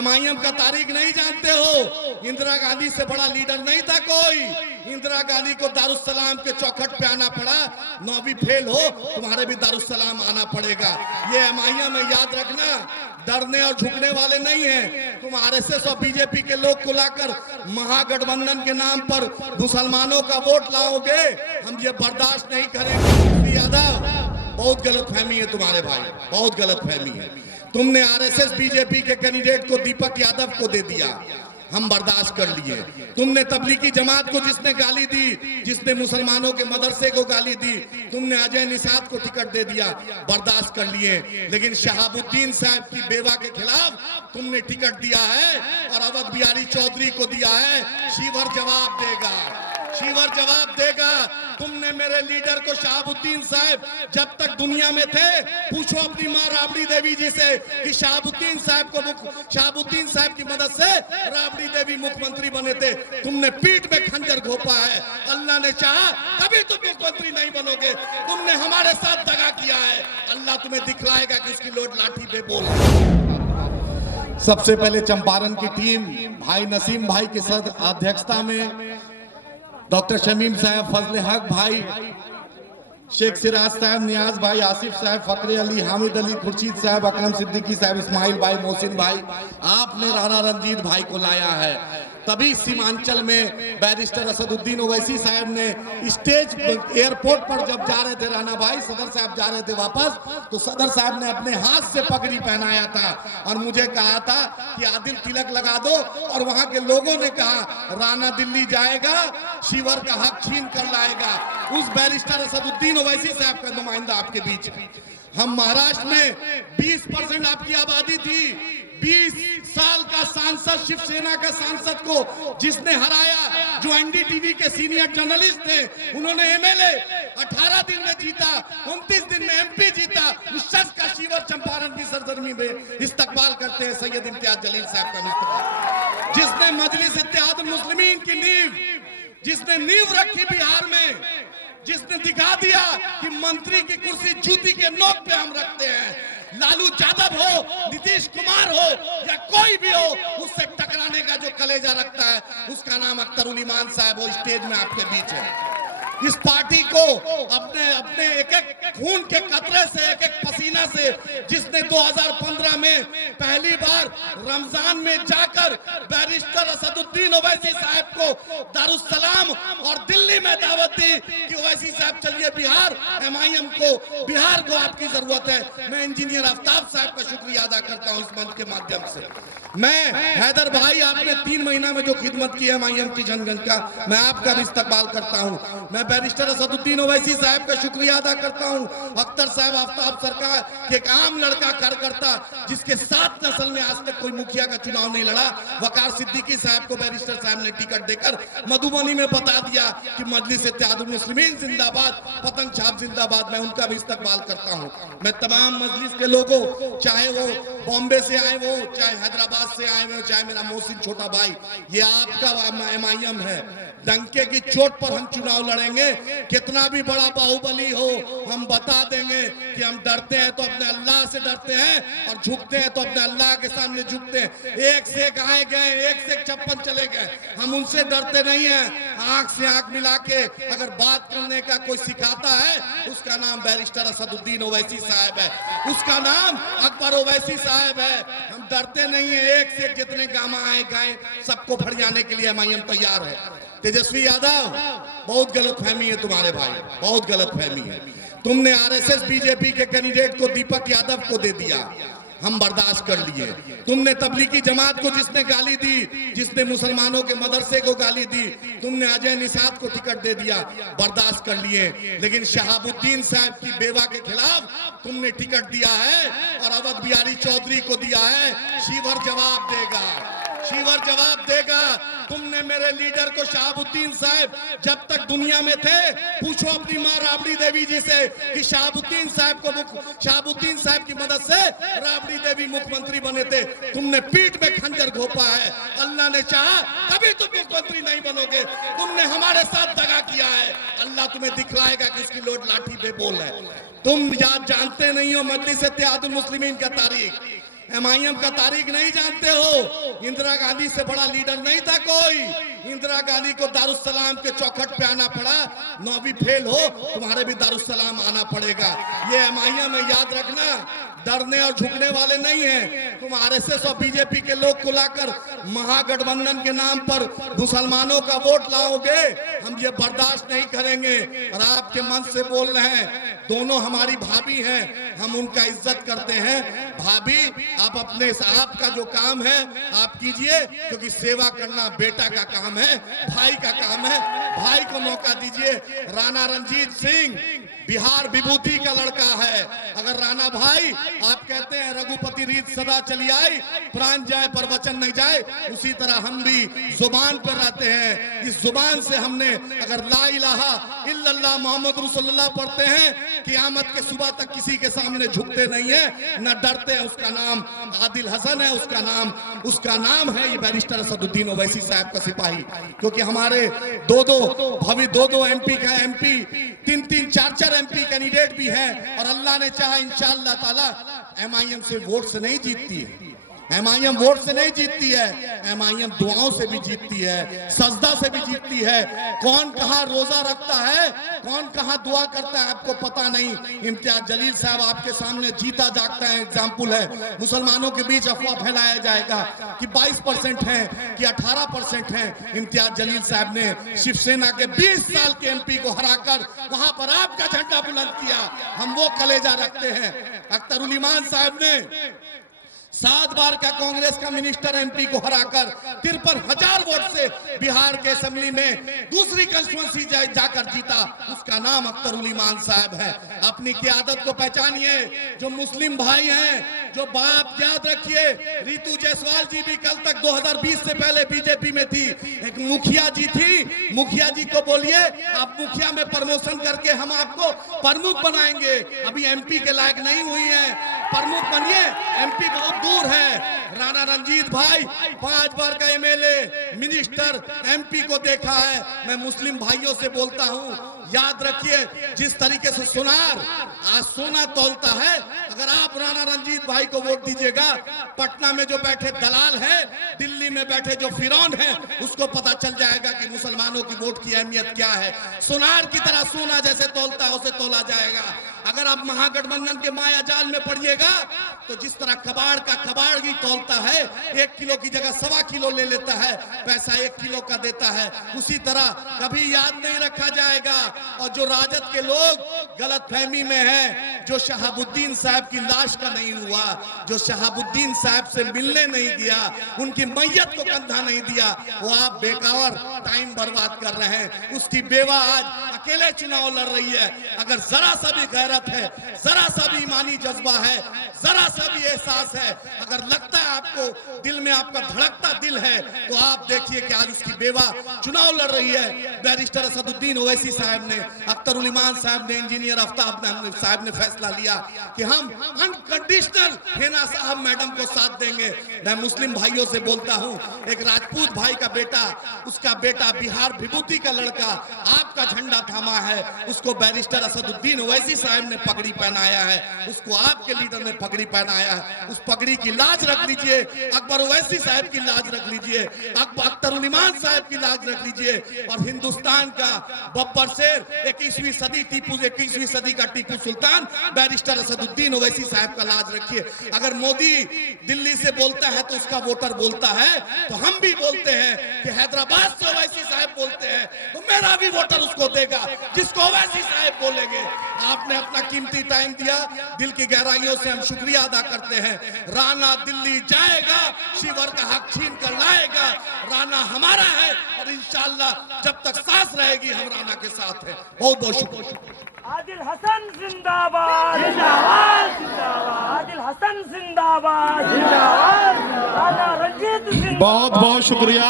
MIM का तारीख नहीं जानते हो? इंदिरा गांधी से बड़ा लीडर नहीं था कोई। इंदिरा गांधी को दारुस्सलाम के चौखट पे आना पड़ा। 9वीं फेल हो, तुम्हारे भी दारुस्सलाम आना पड़ेगा। ये एमआईएम है, याद रखना। डरने और झुकने वाले नहीं हैं। तुम आरएसएस और बीजेपी के लोग को लाकर महागठबंधन के नाम पर मुसलमानों का वोट लाओगे, हम ये बर्दाश्त नहीं करेंगे। यादव, बहुत गलतफहमी है तुम्हारे भाई, बहुत गलतफहमी है। तुमने आरएसएस बीजेपी के कैंडिडेट को दीपक यादव को दे दिया, हम बर्दाश्त कर लिए। तुमने तबलीगी जमात को जिसने गाली दी, जिसने मुसलमानों के मदरसे को गाली दी, तुमने अजय निषाद को टिकट दे दिया, बर्दाश्त कर लिए। लेकिन शहाबुद्दीन साहब की बेवा के खिलाफ तुमने टिकट दिया है और अवध बिहारी चौधरी को दिया है। शिवर जवाब देगा, शिवर जवाब देगा। तुमने मेरे लीडर को शहाबुद्दीन साहब जब तक दुनिया में थे, पूछो अपनी मां राबड़ी देवी जी से कि शहाबुद्दीन साहब की मदद से राबड़ी देवी मुख्यमंत्री बने थे। तुमने पीठ में खंजर घोपा है। अल्लाह ने चाहा कभी तुम मुख्यमंत्री नहीं बनोगे। तुमने हमारे साथ दगा किया है। अल्लाह तुम्हें दिखलाएगा कि इसकी लोड लाठी पे बोल। सबसे पहले चंपारण की टीम भाई नसीम भाई की अध्यक्षता में डॉक्टर शमीम साहब, फजल हक भाई, शेख सिराज साहब, नियाज भाई, आसिफ साहब, फकरे अली, हामिद अली, खुर्शीद साहब, अकरम सिद्दीकी साहब, इस्माइल भाई, मोहसिन भाई, आपने राणा रंजीत भाई को लाया है। तभी सीमांचल में बैरिस्टर असदुद्दीन ओवैसी साहब ने स्टेज एयरपोर्ट पर जब जा रहे थे, राणा भाई सदर साहब जा रहे थे वापस, तो सदर साहब ने अपने हाथ से पगड़ी पहनाया था और मुझे कहा था कि आदिल तिलक लगा दो। और वहां के लोगों ने कहा राणा दिल्ली जाएगा, शिवर का हक छीन कर लाएगा। उस बैरिस्टर असदुद्दीन ओवैसी साहब का नुमाइंदा आपके बीच। हम महाराष्ट्र में 20% आपकी आबादी थी। 20 साल का सांसद, शिवसेना का सांसद को जिसने हराया, जो एनडीटीवी के सीनियर जर्नलिस्ट थे, उन्होंने एमएलए 18 दिन में जीता, 29 दिन में एमपी जीता। उस शख्स का शिवर चंपारण की सरजमी में इस्तकबाल करते हैं सैयद इम्तियाज जलील साहब का इस्तकबाल, जिसने मजलिस इत्तेहादुल मुस्लिमीन की जिसने नींव रखी बिहार में, जिसने दिखा दिया कि मंत्री की कुर्सी जूती के नोक पे हम रखते हैं। लालू यादव हो, नीतीश कुमार हो या कोई भी हो, उससे टकराने का जो कलेजा रखता है, उसका नाम अख्तर उल ईमान साहब वो स्टेज में आपके बीच है। इस पार्टी को अपने एक एक खून के कतरे से, एक एक पसीना से, जिसने 2015 में पहली बार रमजान में जाकर बैरिस्टर असदुद्दीन ओवैसी साहब को दारुस्सलाम और दिल्ली में दावत दी कि ओवैसी साहब चलिए बिहार, एमआईएम को, बिहार को आपकी जरूरत है। मैं इंजीनियर आफ्ताब साहब का शुक्रिया अदा करता हूं इस मंच के माध्यम से। मैं हैदर भाई, आपने 3 महीना में जो खिदमत की है एमआईएम की जनगण का, मैं आपका भी इस्तकबाल करता हूं। मैं बैरिस्टर असदुद्दीन ओवैसी साहब का शुक्रिया अदा करता हूं। अख्तर साहब आफ्ताब सरकार के एक आम लड़का कार्यकर्ता, जिसके 7 नस्ल में आज तक कोई मुखिया का चुनाव नहीं लड़ा, वकार सिद्दीकी साहब को बैरिस्टर साहब ने टिकट देकर मधुबनी में बता दिया कि मजलिस इत्तेहादुल मुस्लिमीन जिंदाबाद, पतंग छाप जिंदाबाद। मैं उनका भी इस्तकबाल करता हूं। मैं तमाम मजलिस के लोगों, चाहे वो बॉम्बे से आए हो, चाहे हैदराबाद से आए हुए, चाहे मेरा मोहसिन छोटा भाई, ये आपका एमआईएम है। डंके की चोट पर हम चुनाव लड़ेंगे। कितना भी बड़ा बाहुबली हो, हम बता देंगे कि हम डरते हैं तो अपने अल्लाह से डरते हैं और झुकते हैं तो अपने अल्लाह के सामने झुकते हैं। एक से एक आए गए, एक से एक 56 चले गए, हम उनसे डरते नहीं हैं। आंख से आंख मिला के अगर बात करने का कोई सिखाता है, उसका नाम बैरिस्टर असदुद्दीन ओवैसी साहब है, उसका नाम अकबर ओवैसी साहब है। हम डरते नहीं है। एक से एक जितने गामा आए गए, सबको भर जाने के लिए एमआईएम तैयार है। तेजस्वी यादव, बहुत गलतफहमी है तुम्हारे भाई, बहुत गलतफहमी है। तुमने आरएसएस बीजेपी के कैंडिडेट को दीपक यादव को दे दिया, हम बर्दाश्त कर लिए। तुमने तबलीगी जमात को जिसने गाली दी, जिसने मुसलमानों के मदरसे को गाली दी, तुमने अजय निषाद को टिकट दे दिया, बर्दाश्त कर लिए। लेकिन शहाबुद्दीन साहब की बेवा के खिलाफ तुमने टिकट दिया है और अवध बिहारी चौधरी को दिया है। शिवर जवाब देगा, शिवर जवाब देगा। तुमने मेरे लीडर को शहाबुद्दीन साहब जब तक दुनिया में थे, पूछो अपनी मां राबड़ी देवी जी से कि शहाबुद्दीन साहब की मदद से राबड़ी देवी मुख्यमंत्री बने थे। तुमने पीठ में खंजर घोपा है। अल्लाह ने चाहा कभी तुम मुख्यमंत्री नहीं बनोगे। तुमने हमारे साथ दगा किया है। अल्लाह तुम्हें दिखलाएगा कि इसकी लोड लाठी पे बोल है। तुम जानते नहीं हो मजलिस इत्तेहादुल मुस्लिमीन का तारीख, एमआईएम का तारीख नहीं जानते हो। इंदिरा गांधी से बड़ा लीडर नहीं था कोई। इंदिरा गांधी को दारुसलाम के चौखट पे आना पड़ा। 9वीं फेल हो, तुम्हारे भी दारुसलाम आना पड़ेगा। ये MIM में याद रखना, डरने और झुकने वाले नहीं हैं। तुम RSS और BJP के लोग को लाकर महागठबंधन के नाम पर मुसलमानों का वोट लाओगे, हम ये बर्दाश्त नहीं करेंगे। और आपके मन से बोल रहे हैं, दोनों हमारी भाभी हैं, हम उनका इज्जत करते हैं। भाभी, आप अपने आपका जो काम है आप कीजिए, क्योंकि सेवा करना बेटा का काम है, भाई का काम है। भाई को मौका दीजिए। राणा रणजीत सिंह बिहार विभूति का लड़का है। अगर राणा भाई आप कहते हैं रघुपति रीत सदा चली आई, प्राण जाए पर वचन नहीं जाए, उसी तरह हम भी जुबान पर रहते हैं। इस जुबान से हमने अगर ला इलाहा इल्लल्लाह मोहम्मद रसूलुल्लाह पढ़ते हैं, क़यामत के सुबह तक किसी के सामने झुकते नहीं है, न डरते हैं। उसका नाम आदिल हसन है, उसका नाम है ये बैरिस्टर असदुद्दीन ओवैसी साहब का सिपाही। क्योंकि हमारे दो MP का MP, 3-3, 4-4 MP कैंडिडेट भी हैं। और अल्लाह ने चाहा इंशाअल्लाह ताला MIM से वोट से नहीं जीतती है। MIM वोट से नहीं जीतती है, MIM दुआओं से भी जीतती है, सजदा से भी जीतती है। कौन कहाँ रोजा रखता है, कौन कहाँ दुआ करता है, आपको पता नहीं। इम्तियाज जलील साहब आपके सामने जीता जागता है एग्जाम्पल है। मुसलमानों के बीच अफवाह फैलाया जाएगा कि 22% हैं कि 18% हैं। इम्तियाज जलील साहब ने शिवसेना के 20 साल के MP को हराकर वहां पर आपका झंडा बुलंद किया। हम वो कलेजा रखते हैं। अख्तरुल ईमान साहब ने 7 बार का कांग्रेस का मिनिस्टर MP को हराकर 53,000 वोट से बिहार के असेंबली में दूसरी कंस्टिट्यूंसी जाकर जीता। उसका नाम अख्तरुल ईमान साहब है। अपनी क़यादत को पहचानिए। जो मुस्लिम भाई हैं, जो बाप, याद रखिए, रितु जायसवाल जी भी कल तक 2020 से पहले BJP में थी। एक मुखिया जी थी, मुखिया जी को बोलिए आप मुखिया में प्रमोशन करके हम आपको प्रमुख बनाएंगे। अभी MP के लायक नहीं हुई है, प्रमुख बनिए। MP बहुत दूर है। राणा रंजीत भाई 5 बार का MLA, मिनिस्टर, MP को देखा है। मैं मुस्लिम भाइयों से बोलता हूं, याद रखिए, जिस तरीके से सोनार आज सोना तौलता है, अगर आप राणा रंजीत भाई को वोट दीजिएगा, पटना में जो बैठे दलाल है, दिल्ली में बैठे जो फिरौन है, उसको पता चल जाएगा कि मुसलमानों की वोट की अहमियत क्या है। सोनार की तरह सोना जैसे तौलता है उसे तोला जाएगा। अगर आप महागठबंधन के माया जाल में पड़िएगा तो जिस तरह कबाड़ का कबाड़ ही तौलता है, 1 किलो की जगह 1.25 किलो ले लेता है, पैसा 1 किलो का देता है, उसी तरह कभी याद नहीं रखा जाएगा। और जो राजद के लोग गलत फहमी में हैं, जो शहाबुद्दीन साहब की लाश का नहीं हुआ, जो शहाबुद्दीन साहब से मिलने नहीं गया, उनकी मैयत को कंधा नहीं दिया, वो आप बेकार टाइम बर्बाद कर रहे हैं। उसकी बेवा आज अकेले चुनाव लड़ रही है। अगर जरा सा भी गैरत है, जरा सा भी ईमानी जज्बा है, जरा सा भी एहसास है, अगर लगता है आपको दिल में आपका धड़कता दिल है, तो आप देखिए कि आज उसकी बेवा चुनाव लड़ रही है। बैरिस्टर असदुद्दीन ओवैसी साहब ने, अख्तरुल ईमान साहब ने, इंजीनियर आफ्ताब साहब ने फैसला लिया कि हम अनकंडीशनल हिना साहब मैडम को साथ देंगे। मैं मुस्लिम भाइयों से बोलता हूं, एक राजपूत भाई का बेटा, उसका बेटा बिहार विभूति का लड़का आपका झंडा थामा है, उसको बैरिस्टर असदुद्दीन ओवैसी साहब ने पगड़ी पहनाया है, उसको आपके लीडर ने पगड़ी पहनाया है। उस पगड़ी की लाज रख लीजिए, अकबर ओवैसी साहब की लाज रख लीजिए, अख्तरुल ईमान साहब की लाज रख लीजिए। और हिंदुस्तान का बब्बर शेर, 21वीं सदी टीपू, 21वीं सदी का टीपू सुल्तान बैरिस्टर असदुद्दीन ओवैसी साहब का लाज रखिए। अगर मोदी दिल्ली से बोलता है तो उसका वोटर बोलता है, तो हम भी बोलते हैं कि हैदराबाद से ओवैसी साहब बोलते हैं तो मेरा भी वोटर उसको देगा जिसको ओवैसी साहब बोलेंगे। आपने अपना कीमती टाइम दिया, दिल की गहराइयों से हम शुक्रिया अदा करते हैं। राणा दिल्ली जाएगा, शिवर का हक छीन कर लाएगा। राणा हमारा है और इंशाअल्लाह जब तक सांस रहेगी हम राणा के साथ हैं। बहुत बहुत शुक्रिया। आदिल हसन जिंदाबाद, जिंदाबाद, जिंदाबाद। आदिल हसन जिंदाबाद, जिंदाबाद। राणा रंजीत जिंदाबाद। बहुत बहुत शुक्रिया।